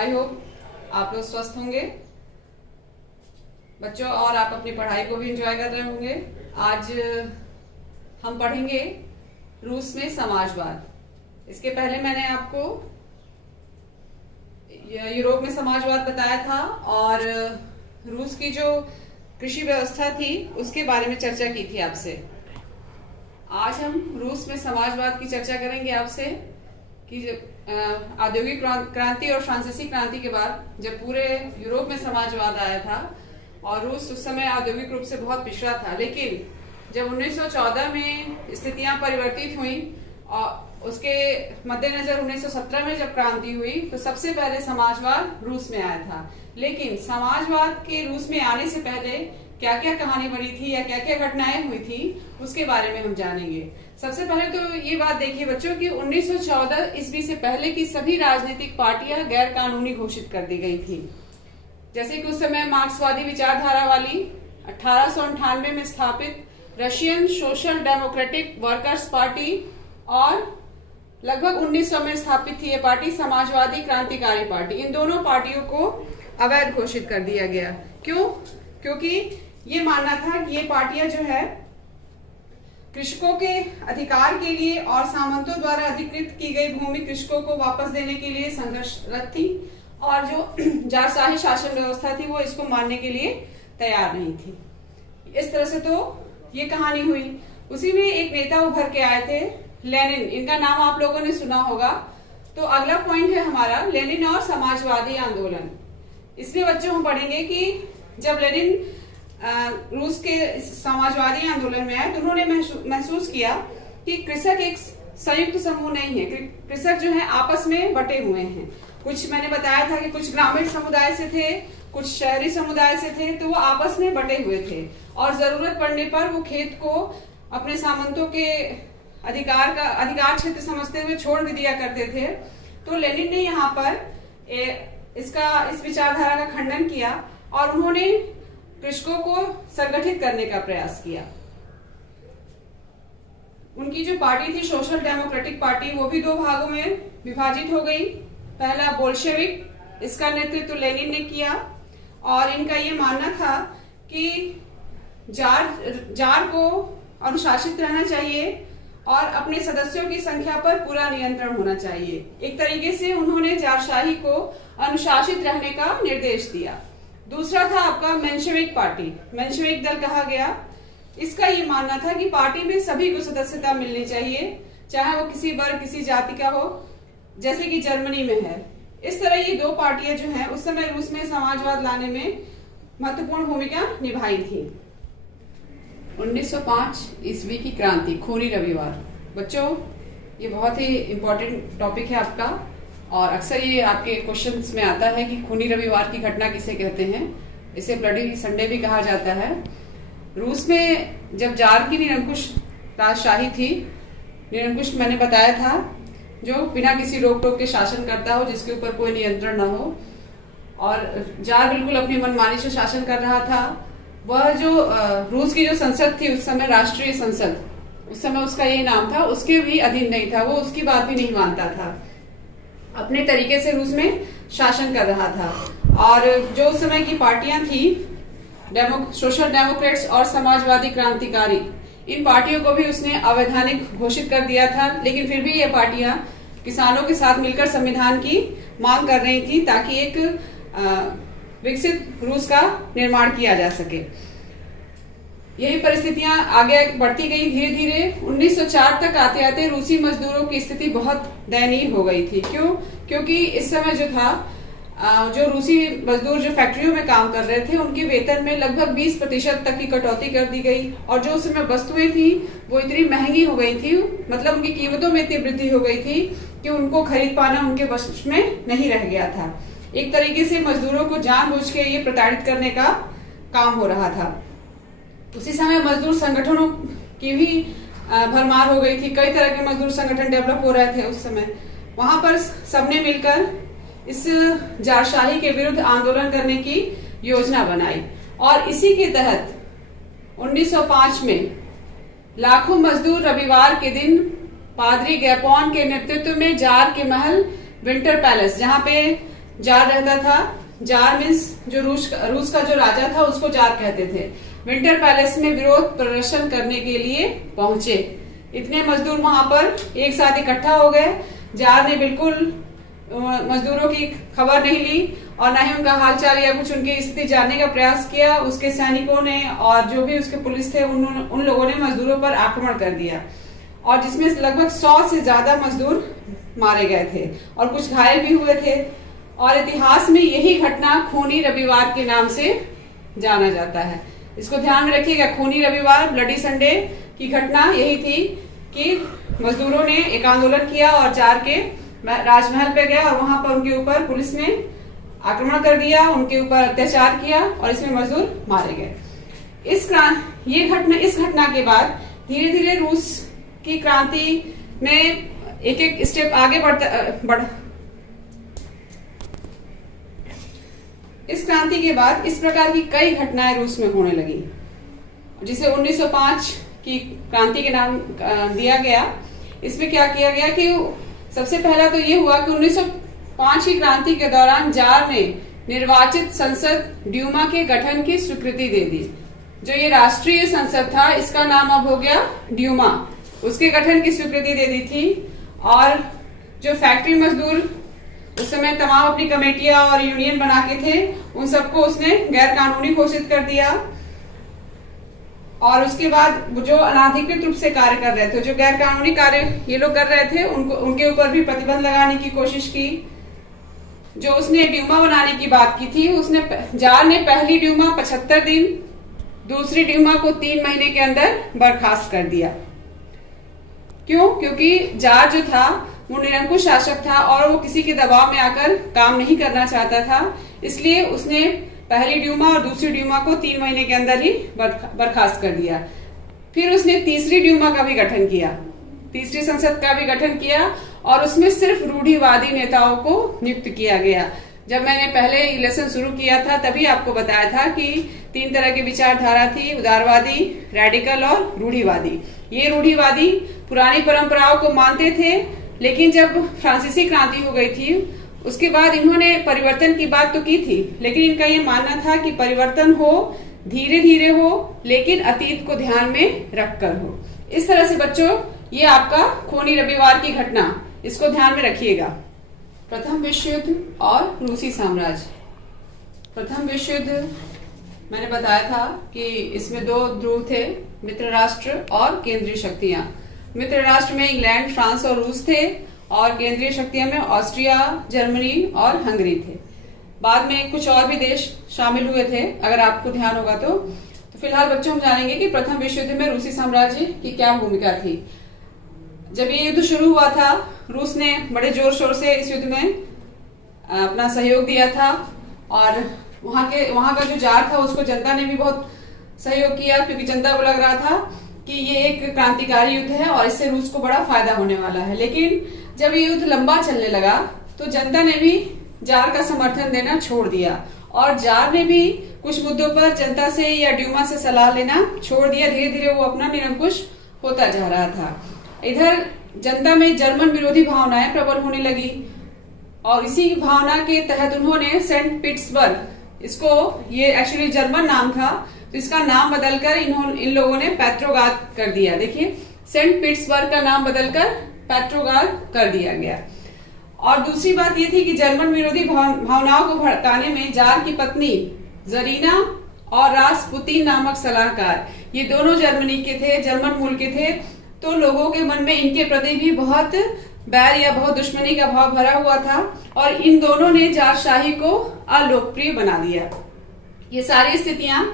I hope आप लोग स्वस्थ होंगे बच्चों, और आप अपनी पढ़ाई को भी एंजॉय कर रहे होंगे। आज हम पढ़ेंगे रूस में समाजवाद। इसके पहले मैंने आपको यूरोप में समाजवाद बताया था और रूस की जो कृषि व्यवस्था थी उसके बारे में चर्चा की थी आपसे। आज हम रूस में समाजवाद की चर्चा करेंगे आपसे कि औद्योगिक क्रांति और फ्रांसीसी क्रांति के बाद जब पूरे यूरोप में समाजवाद आया था और रूस उस समय औद्योगिक रूप से बहुत पिछड़ा था, लेकिन जब 1914 में स्थितियां परिवर्तित हुई और उसके मद्देनजर 1917 में जब क्रांति हुई तो सबसे पहले समाजवाद रूस में आया था। लेकिन समाजवाद के रूस में आने से पहले क्या क्या कहानी बनी थी या क्या क्या घटनाएं हुई थी उसके बारे में हम जानेंगे। सबसे पहले तो ये बात देखिए बच्चों कि 1914 ईस्वी से पहले की सभी राजनीतिक पार्टियां गैर कानूनी घोषित कर दी गई थी। जैसे कि उस समय मार्क्सवादी विचारधारा वाली 1898 में स्थापित Russian social democratic workers party और लगभग 1900 में स्थापित थी ये पार्टी समाजवादी क्रांतिकारी पार्टी। इन दोनों पार्टियों को अवैध घोषित कर दिया गया। क्यों? क्योंकि ये मानना था कि ये पार्टियां जो है कृषकों के अधिकार के लिए और सामंतों द्वारा अधिकृत की गई भूमि कृषकों को वापस देने के लिए संघर्षरत थी और जो जारशाही शासन व्यवस्था थी वो इसको मानने के लिए तैयार नहीं थी। इस तरह से तो ये कहानी हुई। उसी में एक नेता उभर के आए थे, लेनिन। इनका नाम आप लोगों ने सुना होगा। तो अगला पॉइंट है हमारा लेनिन और समाजवादी आंदोलन। इसमें बच्चों हम पढ़ेंगे कि जब लेनिन रूस के समाजवादी आंदोलन में आए तो उन्होंने महसूस किया कि कृषक एक संयुक्त समूह नहीं है। कृषक जो है आपस में बटे हुए हैं। कुछ मैंने बताया था कि कुछ ग्रामीण समुदाय से थे, कुछ शहरी समुदाय से थे, तो वो आपस में बटे हुए थे और जरूरत पड़ने पर वो खेत को अपने सामंतों के अधिकार क्षेत्र समझते हुए छोड़ भी दिया करते थे। तो लेनिन ने यहाँ पर इस विचारधारा का खंडन किया और उन्होंने कृषकों को संगठित करने का प्रयास किया। उनकी जो पार्टी थी सोशल डेमोक्रेटिक पार्टी, वो भी दो भागों में विभाजित हो गई। पहला बोल्शेविक, इसका नेतृत्व लेनिन ने किया और इनका ये मानना था कि जार को अनुशासित रहना चाहिए और अपने सदस्यों की संख्या पर पूरा नियंत्रण होना चाहिए। एक तरीके से उन्होंने जारशाही को अनुशासित रहने का निर्देश दिया। दूसरा था आपका मेंशेविक पार्टी, मेंशेविक दल कहा गया। इसका ये मानना था कि पार्टी में सभी को सदस्यता मिलनी चाहिए, चाहे वो किसी वर्ग किसी जाति का हो, जैसे कि जर्मनी में है। इस तरह ये दो पार्टियां जो हैं उस समय रूस में समाजवाद लाने में महत्वपूर्ण भूमिका निभाई थी। 1905 ईस्वी की क्रांति, खूनी रविवार। बच्चों ये बहुत ही इंपॉर्टेंट टॉपिक है आपका और अक्सर ये आपके क्वेश्चंस में आता है कि खूनी रविवार की घटना किसे कहते हैं। इसे ब्लडी संडे भी कहा जाता है। रूस में जब जार की निरंकुश राजशाही थी, निरंकुश मैंने बताया था जो बिना किसी रोक टोक के शासन करता हो, जिसके ऊपर कोई नियंत्रण ना हो, और जार बिल्कुल अपनी मनमानी से शासन कर रहा था। वह जो रूस की जो संसद थी उस समय, राष्ट्रीय संसद, उस समय उसका यही नाम था, उसके भी अधीन नहीं था। वो उसकी बात भी नहीं मानता था, अपने तरीके से रूस में शासन कर रहा था। और जो उस समय की पार्टियां थी, सोशल डेमोक्रेट्स और समाजवादी क्रांतिकारी, इन पार्टियों को भी उसने अवैधानिक घोषित कर दिया था। लेकिन फिर भी ये पार्टियां किसानों के साथ मिलकर संविधान की मांग कर रही थी ताकि एक विकसित रूस का निर्माण किया जा सके। यही परिस्थितियां आगे बढ़ती गई धीरे धीरे। 1904 तक आते आते रूसी मजदूरों की स्थिति बहुत दयनीय हो गई थी। क्यों? क्योंकि इस समय जो था, जो रूसी मजदूर जो फैक्ट्रियों में काम कर रहे थे उनके वेतन में लगभग 20% तक की कटौती कर दी गई और जो उस समय वस्तुएं थी वो इतनी महंगी हो गई थी, मतलब उनकी कीमतों में इतनी वृद्धि हो गई थी कि उनको खरीद पाना उनके वश में नहीं रह गया था। एक तरीके से मजदूरों को जानबूझ के ये प्रताड़ित करने का काम हो रहा था। उसी समय मजदूर संगठनों की भी भरमार हो गई थी। कई तरह के मजदूर संगठन डेवलप हो रहे थे उस समय। वहां पर सबने मिलकर इस जारशाही के विरुद्ध आंदोलन करने की योजना बनाई और इसी के तहत 1905 में लाखों मजदूर रविवार के दिन पादरी गैपोन के नेतृत्व में जार के महल विंटर पैलेस, जहां पे जार रहता था। जार मीन्स जो रूस का जो राजा था उसको जार कहते थे। विंटर पैलेस में विरोध प्रदर्शन करने के लिए पहुंचे। इतने मजदूर वहां पर एक साथ इकट्ठा हो गए। जार ने बिल्कुल मजदूरों की खबर नहीं ली और न ही उनका हालचाल या कुछ उनकी स्थिति जानने का प्रयास किया। उसके सैनिकों ने और जो भी उसके पुलिस थे उन लोगों ने मजदूरों पर आक्रमण कर दिया और जिसमें लगभग 100 से ज्यादा मजदूर मारे गए थे और कुछ घायल भी हुए थे। और इतिहास में यही घटना खूनी रविवार के नाम से जाना जाता है। इसको ध्यान में रखिएगा, खूनी रविवार, ब्लडी संडे की घटना यही थी कि मजदूरों ने एक आंदोलन किया और जार के राजमहल पे गया और वहां पर उनके ऊपर पुलिस ने आक्रमण कर दिया, उनके ऊपर अत्याचार किया और इसमें मजदूर मारे गए। इस घटना के बाद धीरे धीरे रूस की क्रांति में एक एक स्टेप आगे बढ़ इस क्रांति के बाद इस प्रकार की कई घटनाएं रूस में होने लगी, जिसे 1905 की क्रांति के नाम दिया गया। इसमें क्या किया गया कि सबसे पहला तो ये हुआ कि 1905 की क्रांति के दौरान जार ने निर्वाचित संसद ड्यूमा के गठन की स्वीकृति दे दी। जो ये राष्ट्रीय संसद था इसका नाम अब हो गया ड्यूमा, उसके गठन की स्वीकृति दे दी थी। और जो फैक्ट्री मजदूर उस समय तमाम अपनी कमेटियां और यूनियन बना के थे, उन सबको उसने गैर कानूनी घोषित कर दिया। और उसके बाद जो अनाधिकृत रूप से कार्य कर रहे थे, जो गैर कानूनी कार्य ये लोग कर रहे थे, उनके ऊपर भी प्रतिबंध लगाने की कोशिश की। जो उसने ड्यूमा बनाने की बात की थी, जार ने पहली ड्यूमा 75 दिन, दूसरी ड्यूमा को 3 महीने के अंदर बर्खास्त कर दिया। क्यों? क्योंकि जार जो था वो निरंकुश शासक था और वो किसी के दबाव में आकर काम नहीं करना चाहता था, इसलिए उसने पहली ड्यूमा और दूसरी ड्यूमा को 3 महीने के अंदर ही बर्खास्त कर दिया। फिर उसने तीसरी ड्यूमा का भी गठन किया, तीसरी संसद का भी गठन किया और उसमें सिर्फ रूढ़िवादी नेताओं को नियुक्त किया गया। जब मैंने पहले लेसन शुरू किया था तभी आपको बताया था कि 3 तरह की विचारधारा थी, उदारवादी, रेडिकल और रूढ़िवादी। ये रूढ़िवादी पुरानी परंपराओं को मानते थे, लेकिन जब फ्रांसीसी क्रांति हो गई थी उसके बाद इन्होंने परिवर्तन की बात तो की थी, लेकिन इनका ये मानना था कि परिवर्तन हो, धीरे धीरे हो, लेकिन अतीत को ध्यान में रखकर हो। इस तरह से बच्चों ये आपका खूनी रविवार की घटना, इसको ध्यान में रखिएगा। प्रथम विश्व युद्ध और रूसी साम्राज्य। प्रथम विश्व युद्ध मैंने बताया था कि इसमें 2 ध्रुव थे, मित्र राष्ट्र और केंद्रीय शक्तियां। मित्र राष्ट्र में इंग्लैंड, फ्रांस और रूस थे और केंद्रीय शक्तियों में ऑस्ट्रिया, जर्मनी और हंगरी थे। बाद में कुछ और भी देश शामिल हुए थे, अगर आपको ध्यान होगा तो फिलहाल बच्चों हम जानेंगे कि प्रथम विश्व युद्ध में रूसी साम्राज्य की क्या भूमिका थी। जब ये युद्ध शुरू हुआ था, रूस ने बड़े जोर शोर से इस युद्ध में अपना सहयोग दिया था और वहां का जो जार था उसको जनता ने भी बहुत सहयोग किया, क्योंकि जनता को लग रहा था कि ये एक क्रांतिकारी युद्ध है और इससे रूस को बड़ा फायदा होने वाला है। लेकिन जब ये युद्ध लंबा चलने लगा तो जनता ने भी जार का समर्थन देना छोड़ दिया और जार ने भी कुछ मुद्दों पर जनता से या ड्यूमा से सलाह लेना छोड़ दिया। धीरे धीरे वो अपना निरंकुश होता जा रहा था। इधर जनता में जर्मन विरोधी भावनाएं प्रबल होने लगी और इसी भावना के तहत उन्होंने सेंट पीटर्सबर्ग, इसको ये एक्चुअली जर्मन नाम था तो इसका नाम बदलकर इन लोगों ने पेट्रोग्राद कर दिया। देखिए, सेंट पीटर्सबर्ग का नाम बदलकर पेट्रोग्राद कर दिया गया। और दूसरी बात ये थी कि जर्मन विरोधी भावनाओं को भड़काने में जार की पत्नी जरीना और रासपुतीन नामक सलाहकार, ये दोनों जर्मनी के थे, जर्मन मूल के थे, तो लोगों के मन में इनके प्रति भी बहुत बैर या बहुत दुश्मनी का भाव भरा हुआ था और इन दोनों ने जारशाही को अलोकप्रिय बना दिया। ये सारी स्थितियां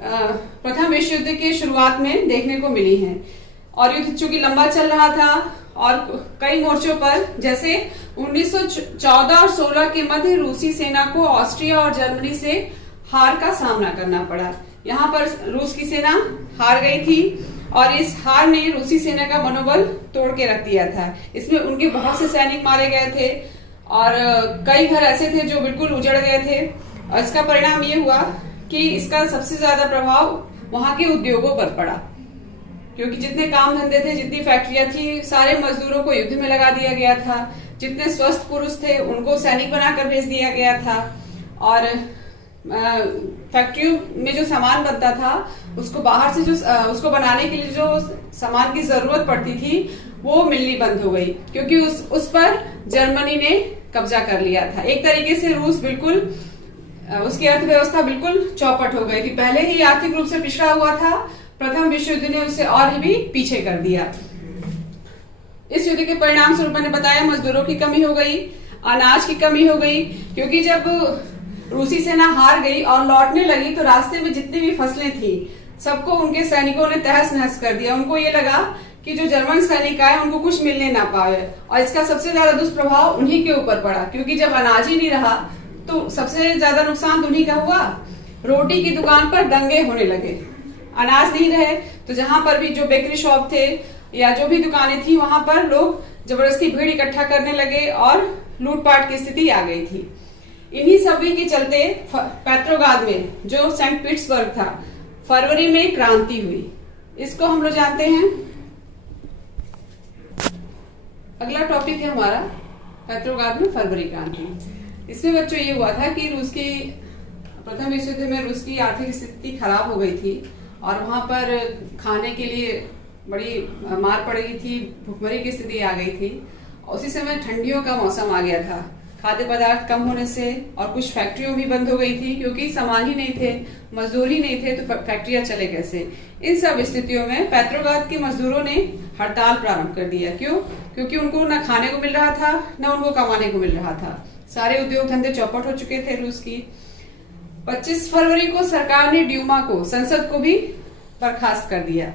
प्रथम विश्व युद्ध के शुरुआत में देखने को मिली हैं और युद्ध चूंकि लंबा चल रहा था और कई मोर्चों पर, जैसे 1914 और 16 के मध्य रूसी सेना को ऑस्ट्रिया और जर्मनी से हार का सामना करना पड़ा। यहाँ पर रूस की सेना हार गई थी और इस हार ने रूसी सेना का मनोबल तोड़ के रख दिया था। इसमें उनके बहुत से सैनिक मारे गए थे और कई घर ऐसे थे जो बिल्कुल उजड़ गए थे और इसका परिणाम ये हुआ कि इसका सबसे ज्यादा प्रभाव वहां के उद्योगों पर पड़ा, क्योंकि जितने काम धंधे थे, जितनी फैक्ट्रियां थी, सारे मजदूरों को युद्ध में लगा दिया गया था। जितने स्वस्थ पुरुष थे उनको सैनिक बनाकर भेज दिया गया था, और फैक्ट्रियों में जो सामान बनता था उसको बाहर से जो उसको बनाने के लिए जो सामान की जरूरत पड़ती थी वो मिलनी बंद हो गई, क्योंकि उस पर जर्मनी ने कब्जा कर लिया था। एक तरीके से रूस बिल्कुल उसकी अर्थव्यवस्था बिल्कुल चौपट हो गई थी। पहले ही आर्थिक रूप से पिछड़ा हुआ था, प्रथम विश्व युद्ध ने उसे और भी पीछे कर दिया। इस युद्ध के परिणाम स्वरूप मैंने बताया मजदूरों की कमी हो गई, अनाज की कमी हो गई, क्योंकि जब रूसी सेना हार गई और लौटने लगी तो रास्ते में जितनी भी फसलें थी सबको उनके सैनिकों ने तहस नहस कर दिया। उनको ये लगा कि जो जर्मन सैनिक आए उनको कुछ मिलने ना पाए, और इसका सबसे ज्यादा दुष्प्रभाव उन्हीं के ऊपर पड़ा, क्योंकि जब अनाज ही नहीं रहा तो सबसे ज्यादा नुकसान उन्हीं का हुआ। रोटी की दुकान पर दंगे होने लगे, अनाज नहीं रहे तो जहां पर भी जो बेकरी शॉप थे या जो भी दुकानें थी वहां पर लोग जबरदस्ती भीड़ इकट्ठा करने लगे और लूटपाट की स्थिति आ गई थी। इन्हीं सभी के चलते पेट्रोग्राद में जो सेंट पीटर्सबर्ग था, फरवरी में क्रांति हुई। इसको हम लोग जानते हैं। अगला टॉपिक है हमारा पेट्रोग्राद में फरवरी क्रांति। इसमें बच्चों ये हुआ था कि रूस की प्रथम विश्व युद्ध में रूस की आर्थिक स्थिति खराब हो गई थी और वहां पर खाने के लिए बड़ी मार पड़ गई थी, भुखमरी की स्थिति आ गई थी। उसी समय ठंडियों का मौसम आ गया था, खाद्य पदार्थ कम होने से, और कुछ फैक्ट्रियों भी बंद हो गई थी क्योंकि सामान ही नहीं थे, मजदूर ही नहीं थे, तो फैक्ट्रियां चले कैसे। इन सब स्थितियों में पेट्रोग्राद के मजदूरों ने हड़ताल प्रारंभ कर दिया। क्यों? क्योंकि उनको न खाने को मिल रहा था न उनको कमाने को मिल रहा था। सारे उद्योग धंधे चौपट हो चुके थे रूस की। 25 फरवरी को सरकार ने ड्यूमा को, संसद को भी बर्खास्त कर दिया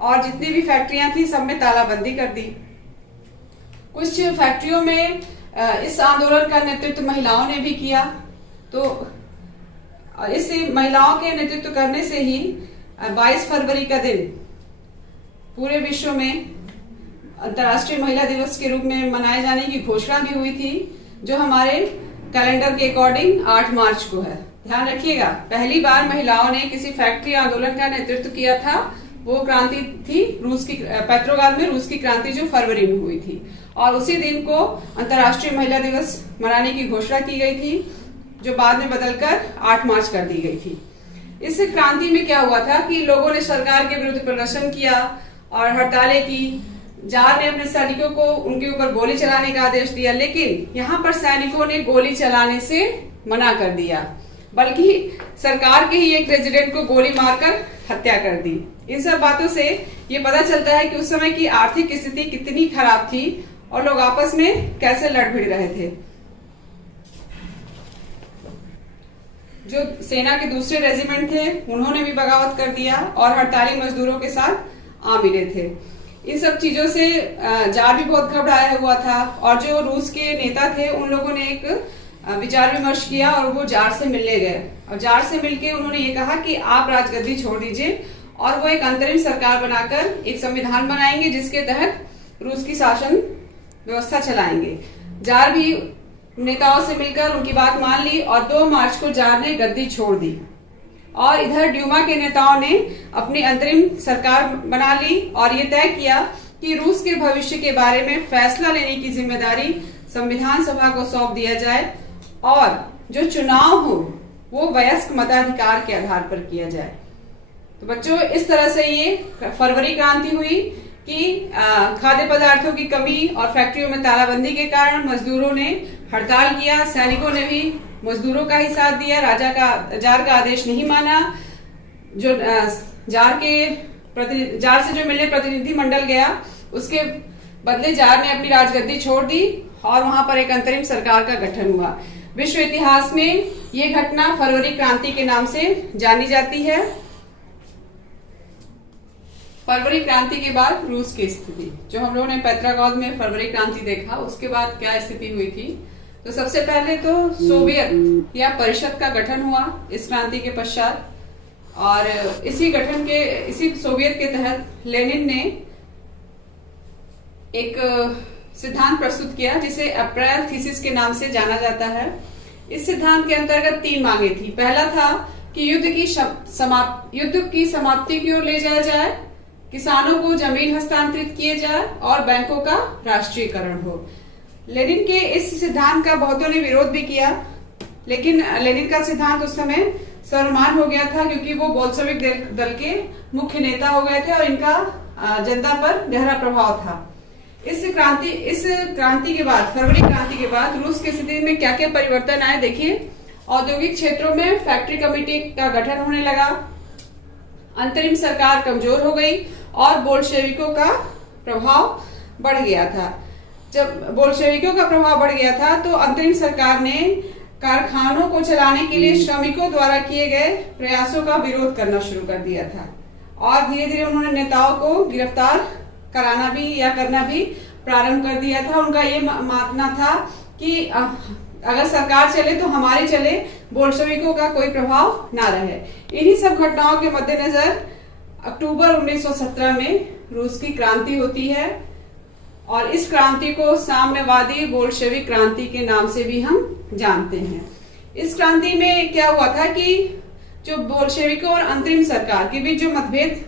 और जितनी भी फैक्ट्रियां थी सब में तालाबंदी कर दी। कुछ फैक्ट्रियों में इस आंदोलन का नेतृत्व महिलाओं ने भी किया। तो इस महिलाओं के नेतृत्व करने से ही 22 फरवरी का दिन पूरे विश्व में अंतर्राष्ट्रीय महिला दिवस के रूप में मनाए जाने की घोषणा भी हुई थी, जो हमारे कैलेंडर के अकॉर्डिंग 8 मार्च को है। ध्यान रखिएगा, पहली बार महिलाओं ने किसी फैक्ट्री आंदोलन का नेतृत्व किया था, वो क्रांति थी रूस की, पेट्रोग्राद में रूस की क्रांति जो फरवरी में हुई थी, और उसी दिन को अंतर्राष्ट्रीय महिला दिवस मनाने की घोषणा की गई थी, जो बाद में बदलकर 8 मार्च कर दी गई थी। इस क्रांति में क्या हुआ था कि लोगों ने सरकार के विरुद्ध प्रदर्शन किया और हड़तालें की। जार ने अपने सैनिकों को उनके ऊपर गोली चलाने का आदेश दिया, लेकिन यहाँ पर सैनिकों ने गोली चलाने से मना कर दिया, बल्कि सरकार के ही एक रेजिडेंट को गोली मारकर हत्या कर दी। इन सब बातों से ये पता चलता है कि उस समय की आर्थिक स्थिति कितनी खराब थी और लोग आपस में कैसे लड़ भिड़ रहे थे। जो सेना के दूसरे रेजिमेंट थे उन्होंने भी बगावत कर दिया और हड़ताली मजदूरों के साथ आ मिले थे। इन सब चीजों से जार भी बहुत घबराया हुआ था, और जो रूस के नेता थे उन लोगों ने एक विचार विमर्श किया और वो जार से मिलने गए, और जार से मिलके उन्होंने ये कहा कि आप राजगद्दी छोड़ दीजिए और वो एक अंतरिम सरकार बनाकर एक संविधान बनाएंगे जिसके तहत रूस की शासन व्यवस्था चलाएंगे। जार भी नेताओं से मिलकर उनकी बात मान ली और 2 मार्च को जार ने गद्दी छोड़ दी, और इधर ड्यूमा के नेताओं ने अपनी अंतरिम सरकार बना ली और ये तय किया कि रूस के भविष्य के बारे में फैसला लेने की जिम्मेदारी संविधान सभा को सौंप दिया जाए और जो चुनाव हो वो वयस्क मताधिकार के आधार पर किया जाए। तो बच्चों, इस तरह से ये फरवरी क्रांति हुई कि खाद्य पदार्थों की कमी और फैक्ट्रियों में तालाबंदी के कारण मजदूरों ने हड़ताल किया, सैनिकों ने भी मजदूरों का ही साथ दिया, जार का आदेश नहीं माना। जो जार से जो मिलने प्रतिनिधि मंडल गया उसके बदले जार ने अपनी राजगद्दी छोड़ दी और वहां पर एक अंतरिम सरकार का गठन हुआ। विश्व इतिहास में ये घटना फरवरी क्रांति के नाम से जानी जाती है। फरवरी क्रांति के बाद रूस की स्थिति, जो हम लोगों ने पेट्रोग्राद में फरवरी क्रांति देखा, उसके बाद क्या स्थिति हुई थी। तो सबसे पहले तो सोवियत या परिषद का गठन हुआ इस क्रांति के पश्चात, और इसी सोवियत के तहत लेनिन ने एक सिद्धांत प्रस्तुत किया जिसे अप्रैल थीसिस के नाम से जाना जाता है। इस सिद्धांत के अंतर्गत 3 मांगे थी। पहला था कि युद्ध की समाप्ति की ओर ले जाया जाए, किसानों को जमीन हस्तांतरित किए जाए और बैंकों का राष्ट्रीयकरण हो। लेनिन के इस सिद्धांत का बहुतों ने विरोध भी किया, लेकिन लेनिन का सिद्धांत उस समय सर्वमान्य हो गया था क्योंकि वो बोल्शेविक दल के मुख्य नेता हो गए थे और इनका जनता पर गहरा प्रभाव था। इस क्रांति के बाद, फरवरी क्रांति के बाद रूस की स्थिति में क्या क्या परिवर्तन आए देखिए। औद्योगिक क्षेत्रों में फैक्ट्री कमेटी का गठन होने लगा, अंतरिम सरकार कमजोर हो गई और बोल्शेविकों का प्रभाव बढ़ गया था। जब बोल्शेविकों का प्रभाव बढ़ गया था तो अंतरिम सरकार ने कारखानों को चलाने के लिए श्रमिकों द्वारा किए गए प्रयासों का विरोध करना शुरू कर दिया था और धीरे धीरे उन्होंने नेताओं को गिरफ्तार करना भी प्रारंभ कर दिया था। उनका ये मानना था कि अगर सरकार चले तो हमारी चले, बोल्शेविकों का कोई प्रभाव ना रहे। इन्हीं सब घटनाओं के मद्देनजर अक्टूबर 1917 में रूस की क्रांति होती है और इस क्रांति को साम्यवादी बोल्शेविक क्रांति के नाम से भी हम जानते हैं। इस क्रांति में क्या हुआ था कि जो बोल्शेविकों और अंतरिम सरकार के बीच जो मतभेद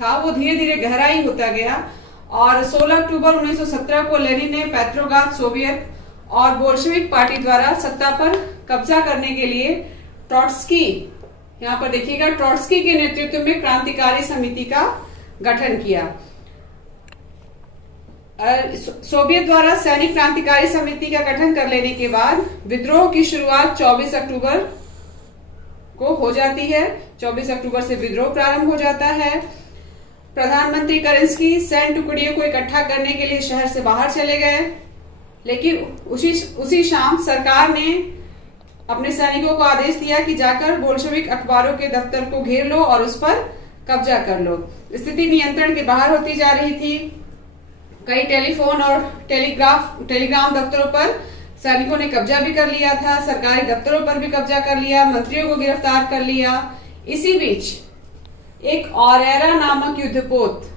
था वो धीरे धीरे गहराई होता गया और 16 अक्टूबर 1917 को लेनिन ने पेट्रोग्राद सोवियत और बोल्शेविक पार्टी द्वारा सत्ता पर कब्जा करने के लिए ट्रॉट्स्की, यहाँ पर देखिएगा, ट्रॉट्स्की के नेतृत्व में क्रांतिकारी समिति का गठन किया। सोवियत द्वारा सैनिक क्रांतिकारी समिति का गठन कर लेने के बाद विद्रोह की शुरुआत 24 अक्टूबर को हो जाती है। 24 अक्टूबर से विद्रोह प्रारंभ हो जाता है। प्रधानमंत्री करेंस्की सैन्य टुकड़ियों को इकट्ठा करने के लिए शहर से बाहर चले गए, लेकिन उसी शाम सरकार ने अपने सैनिकों को आदेश दिया कि जाकर बोल्शेविक अखबारों के दफ्तर को घेर लो और उस पर कब्जा कर लो। स्थिति नियंत्रण के बाहर होती जा रही थी। कई टेलीफोन और टेलीग्राम दफ्तरों पर सैनिकों ने कब्जा भी कर लिया था, सरकारी दफ्तरों पर भी कब्जा कर लिया, मंत्रियों को गिरफ्तार कर लिया। इसी बीच एक ऑरेरा नामक युद्धपोत,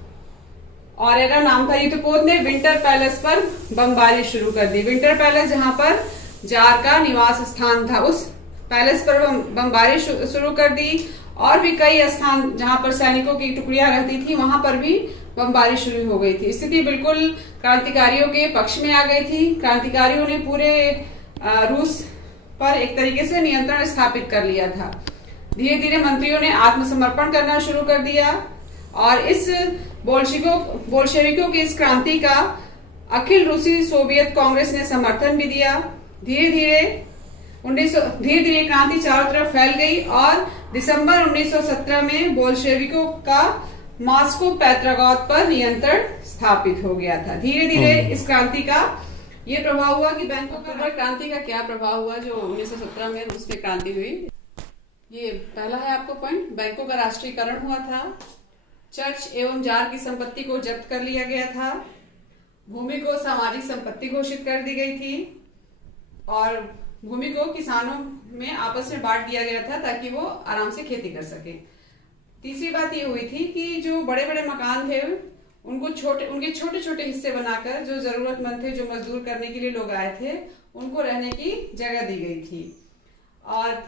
ऑरेरा नाम का युद्धपोत ने विंटर पैलेस पर बमबारी शुरू कर दी। विंटर पैलेस जहां पर जार का निवास स्थान था, उस पैलेस पर बमबारी शुरू कर दी और भी कई स्थान जहां पर सैनिकों की टुकड़ियां रहती थी वहां पर भी बमबारी शुरू हो गई थी। स्थिति बिल्कुल क्रांतिकारियों के पक्ष में आ गई थी। क्रांतिकारियों ने पूरे रूस पर एक तरीके से नियंत्रण स्थापित कर लिया था। धीरे धीरे मंत्रियों ने आत्मसमर्पण करना शुरू कर दिया और इस बोल्शेविकों की इस क्रांति का अखिल रूसी सोवियत कांग्रेस ने समर्थन भी दिया। धीरे धीरे क्रांति चारों तरफ फैल गई और दिसंबर 1917 में बोल्शेविकों का मॉस्को पेट्रोग्राद पर नियंत्रण स्थापित हो गया था। धीरे धीरे इस क्रांति का ये प्रभाव हुआ कि बैंकों पर क्रांति का क्या प्रभाव हुआ जो 1917 में उसमें क्रांति हुई। ये पहला है आपको पॉइंट, बैंकों का राष्ट्रीयकरण हुआ था, चर्च एवं जार की संपत्ति को जब्त कर लिया गया था, भूमि को सामाजिक संपत्ति घोषित कर दी गई थी और भूमि को किसानों में आपस में बांट दिया गया था ताकि वो आराम से खेती कर सके। तीसरी बात ये हुई थी कि जो बड़े बड़े मकान थे उनके छोटे छोटे हिस्से बनाकर जो जरूरतमंद थे, जो मजदूर करने के लिए लोग आए थे, उनको रहने की जगह दी गई थी। और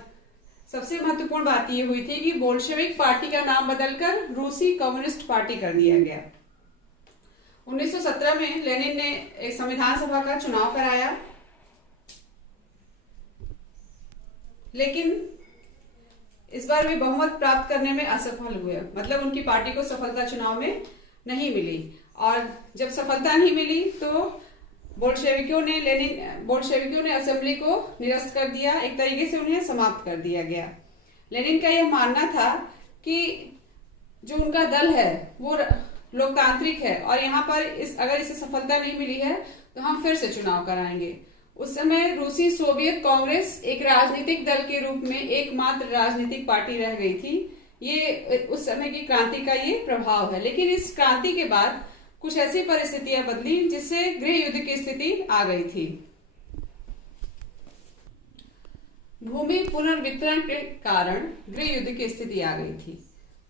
सबसे महत्वपूर्ण बात ये हुई थी कि बोल्शेविक पार्टी का नाम बदलकर रूसी कम्युनिस्ट पार्टी कर दिया गया। 1917 में लेनिन ने एक संविधान सभा का चुनाव कराया, लेकिन इस बार वे बहुमत प्राप्त करने में असफल हुए। मतलब उनकी पार्टी को सफलता चुनाव में नहीं मिली और जब सफलता नहीं मिली तो बोल्शेविकों ने असेंबली को निरस्त कर दिया, एक तरीके से उन्हें समाप्त कर दिया गया। लेनिन का यह मानना था कि जो उनका दल है वो लोकतांत्रिक है और यहाँ पर अगर इसे सफलता नहीं मिली है तो हम फिर से चुनाव कराएंगे। उस समय रूसी सोवियत कांग्रेस एक राजनीतिक दल के रूप में एकमात्र राजनीतिक पार्टी रह गई थी। ये उस समय की क्रांति का ये प्रभाव है। लेकिन इस क्रांति के बाद कुछ ऐसी परिस्थितियां बदली जिससे गृह युद्ध की स्थिति आ गई थी। भूमि पुनर्वितरण के कारण गृह युद्ध की स्थिति आ गई थी।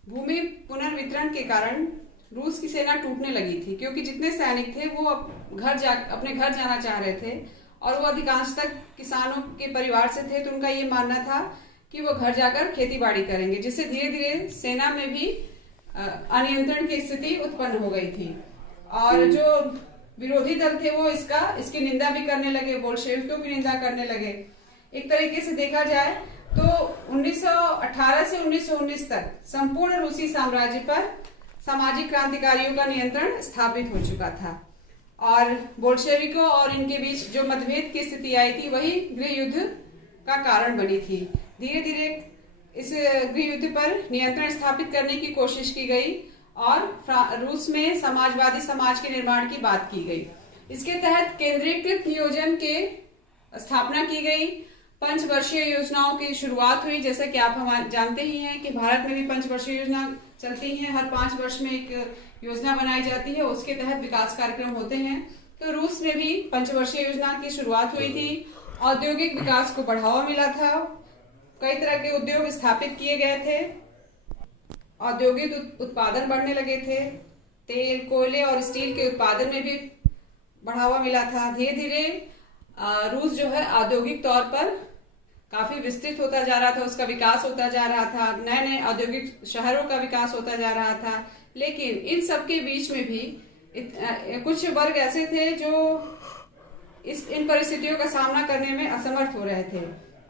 भूमि पुनर्वितरण के कारण रूस की सेना टूटने लगी थी क्योंकि जितने सैनिक थे वो अपने घर जाना चाह रहे थे और वो अधिकांशतः किसानों के परिवार से थे, तो उनका ये मानना था कि वो घर जाकर खेती बाड़ी करेंगे, जिससे धीरे धीरे सेना में भी अनियंत्रण की स्थिति उत्पन्न हो गई थी। और जो विरोधी दल थे वो इसकी निंदा भी करने लगे, बोल्शेविकों की निंदा करने लगे। एक तरीके से देखा जाए तो 1918 से 1919 तक संपूर्ण रूसी साम्राज्य पर सामाजिक क्रांतिकारियों का नियंत्रण स्थापित हो चुका था और बोल्शेविकों और इनके बीच जो मतभेद की स्थिति आई थी वही गृह युद्ध का कारण बनी थी। धीरे धीरे इस गृह युद्ध पर नियंत्रण स्थापित करने की कोशिश की गई और रूस में समाजवादी समाज के निर्माण की बात की गई। इसके तहत केंद्रीकृत नियोजन के स्थापना की गई, पंचवर्षीय योजनाओं की शुरुआत हुई। जैसे कि आप हम जानते ही हैं कि भारत में भी पंचवर्षीय योजना चलती है, हर 5 वर्ष में एक योजना बनाई जाती है, उसके तहत विकास कार्यक्रम होते हैं। तो रूस में भी पंचवर्षीय योजना की शुरुआत हुई थी। औद्योगिक विकास को बढ़ावा मिला था, कई तरह के उद्योग स्थापित किए गए थे, औद्योगिक उत्पादन बढ़ने लगे थे, तेल, कोयले और स्टील के उत्पादन में भी बढ़ावा मिला था। धीरे धीरे रूस जो है औद्योगिक तौर पर काफी विस्तृत होता जा रहा था, उसका विकास होता जा रहा था, नए नए औद्योगिक शहरों का विकास होता जा रहा था। लेकिन इन सब के बीच में भी कुछ वर्ग ऐसे थे जो इन परिस्थितियों का सामना करने में असमर्थ हो रहे थे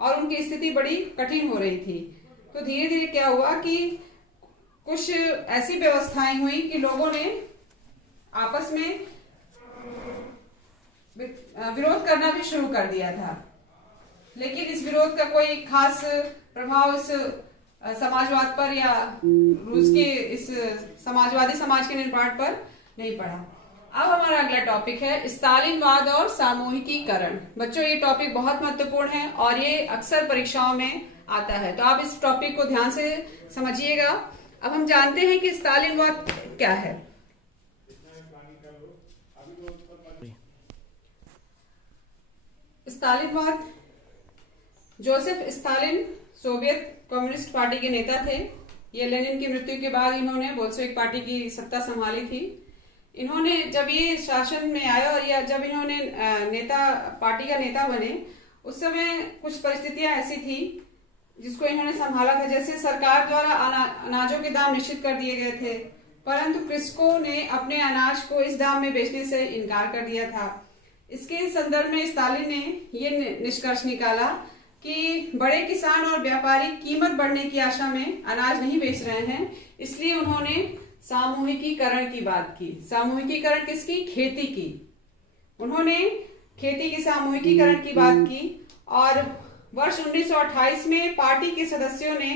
और उनकी स्थिति बड़ी कठिन हो रही थी। तो धीरे धीरे क्या हुआ कि कुछ ऐसी व्यवस्थाएं हुई कि लोगों ने आपस में विरोध करना भी शुरू कर दिया था। लेकिन इस विरोध का कोई खास प्रभाव इस समाजवाद पर या रूस के इस समाजवादी समाज के निर्माण पर नहीं पड़ा। अब हमारा अगला टॉपिक है स्टालिनवाद और सामूहिकीकरण। बच्चों, ये टॉपिक बहुत महत्वपूर्ण है और ये अक्सर परीक्षाओं में आता है, तो आप इस टॉपिक को ध्यान से समझिएगा। अब हम जानते हैं कि स्टालिनवाद क्या है। स्टालिनवाद, Joseph Stalin Soviet communist party के नेता थे। ये लेनिन की मृत्यु के बाद इन्होंने बोल्शेविक पार्टी की सत्ता संभाली थी। इन्होंने जब ये शासन में आया और या जब इन्होंने पार्टी का नेता बने, उस समय कुछ परिस्थितियां ऐसी थी जिसको इन्होंने संभाला था। जैसे सरकार द्वारा अनाजों के दाम निश्चित कर दिए गए थे, परंतु कृषकों ने अपने अनाज को इस दाम में बेचने से इनकार कर दिया था। इसके संदर्भ में स्टालिन ने ये निष्कर्ष निकाला कि बड़े किसान और व्यापारी कीमत बढ़ने की आशा में अनाज नहीं बेच रहे हैं, इसलिए उन्होंने सामूहिकीकरण की बात की। सामूहिकीकरण किसकी? खेती की। उन्होंने खेती की सामूहिकीकरण की बात की और वर्ष 1928 में पार्टी के सदस्यों ने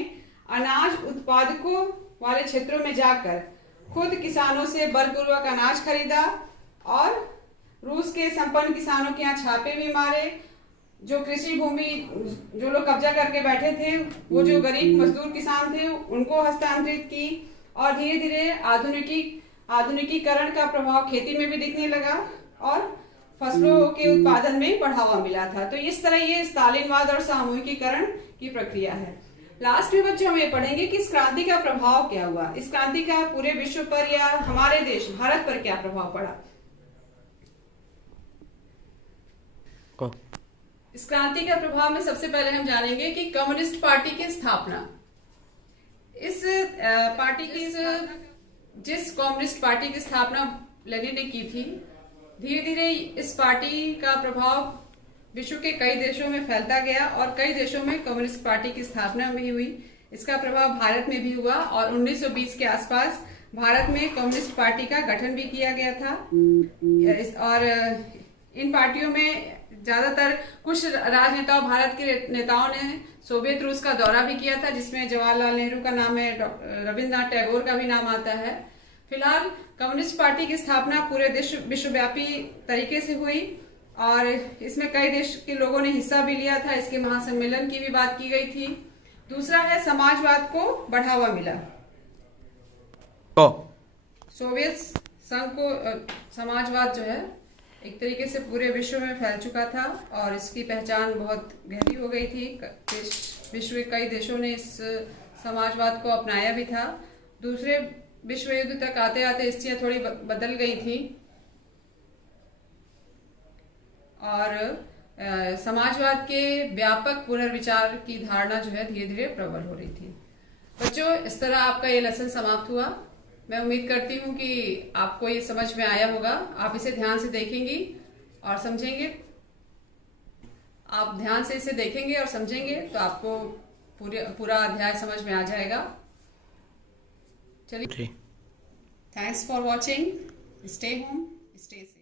अनाज उत्पादकों वाले क्षेत्रों में जाकर खुद किसानों से बलपूर्वक अनाज खरीदा और रूस के संपन्न किसानों के यहाँ छापे भी मारे। जो कृषि भूमि जो लोग कब्जा करके बैठे थे, वो जो गरीब मजदूर किसान थे, उनको हस्तांतरित की और धीरे धीरे आधुनिकीकरण का प्रभाव खेती में भी दिखने लगा और फसलों के उत्पादन में बढ़ावा मिला था। तो इस तरह ये स्टालिनवाद और सामूहिकीकरण की प्रक्रिया है। लास्ट में बच्चों हम ये पढ़ेंगे कि इस क्रांति का प्रभाव क्या हुआ, इस क्रांति का पूरे विश्व पर या हमारे देश भारत पर क्या प्रभाव पड़ा। इस क्रांति का प्रभाव में सबसे पहले हम जानेंगे कि कम्युनिस्ट पार्टी की स्थापना। इस पार्टी की जिस कम्युनिस्ट पार्टी की स्थापना लेनिन ने की थी, धीरे धीरे इस पार्टी का प्रभाव विश्व के कई देशों में फैलता गया और कई देशों में कम्युनिस्ट पार्टी की स्थापना भी हुई। इसका प्रभाव भारत में भी हुआ और 1920 के आसपास भारत में कम्युनिस्ट पार्टी का गठन भी किया गया था। और इन पार्टियों में ज्यादातर कुछ राजनेताओं, भारत के नेताओं ने सोवियत रूस का दौरा भी किया था, जिसमें जवाहरलाल नेहरू का नाम है, रविंद्रनाथ टैगोर का भी नाम आता है। फिलहाल कम्युनिस्ट पार्टी की स्थापना पूरे विश्वव्यापी तरीके से हुई और इसमें कई देश के लोगों ने हिस्सा भी लिया था। इसके महासम्मेलन की भी बात की गई थी। दूसरा है समाजवाद को बढ़ावा मिला। सोवियत संघ को समाजवाद जो है एक तरीके से पूरे विश्व में फैल चुका था और इसकी पहचान बहुत गहरी हो गई थी। विश्व के कई देशों ने इस समाजवाद को अपनाया भी था। दूसरे विश्व युद्ध तक आते आते स्थितियां थोड़ी बदल गई थी और समाजवाद के व्यापक पुनर्विचार की धारणा जो है धीरे धीरे प्रबल हो रही थी। बच्चों, इस तरह आपका ये लेसन समाप्त हुआ। मैं उम्मीद करती हूँ कि आपको ये समझ में आया होगा। आप इसे ध्यान से देखेंगी और समझेंगे। आप ध्यान से इसे देखेंगे और समझेंगे तो आपको पूरा अध्याय समझ में आ जाएगा। चलिए, thanks for watching. Stay home, stay safe.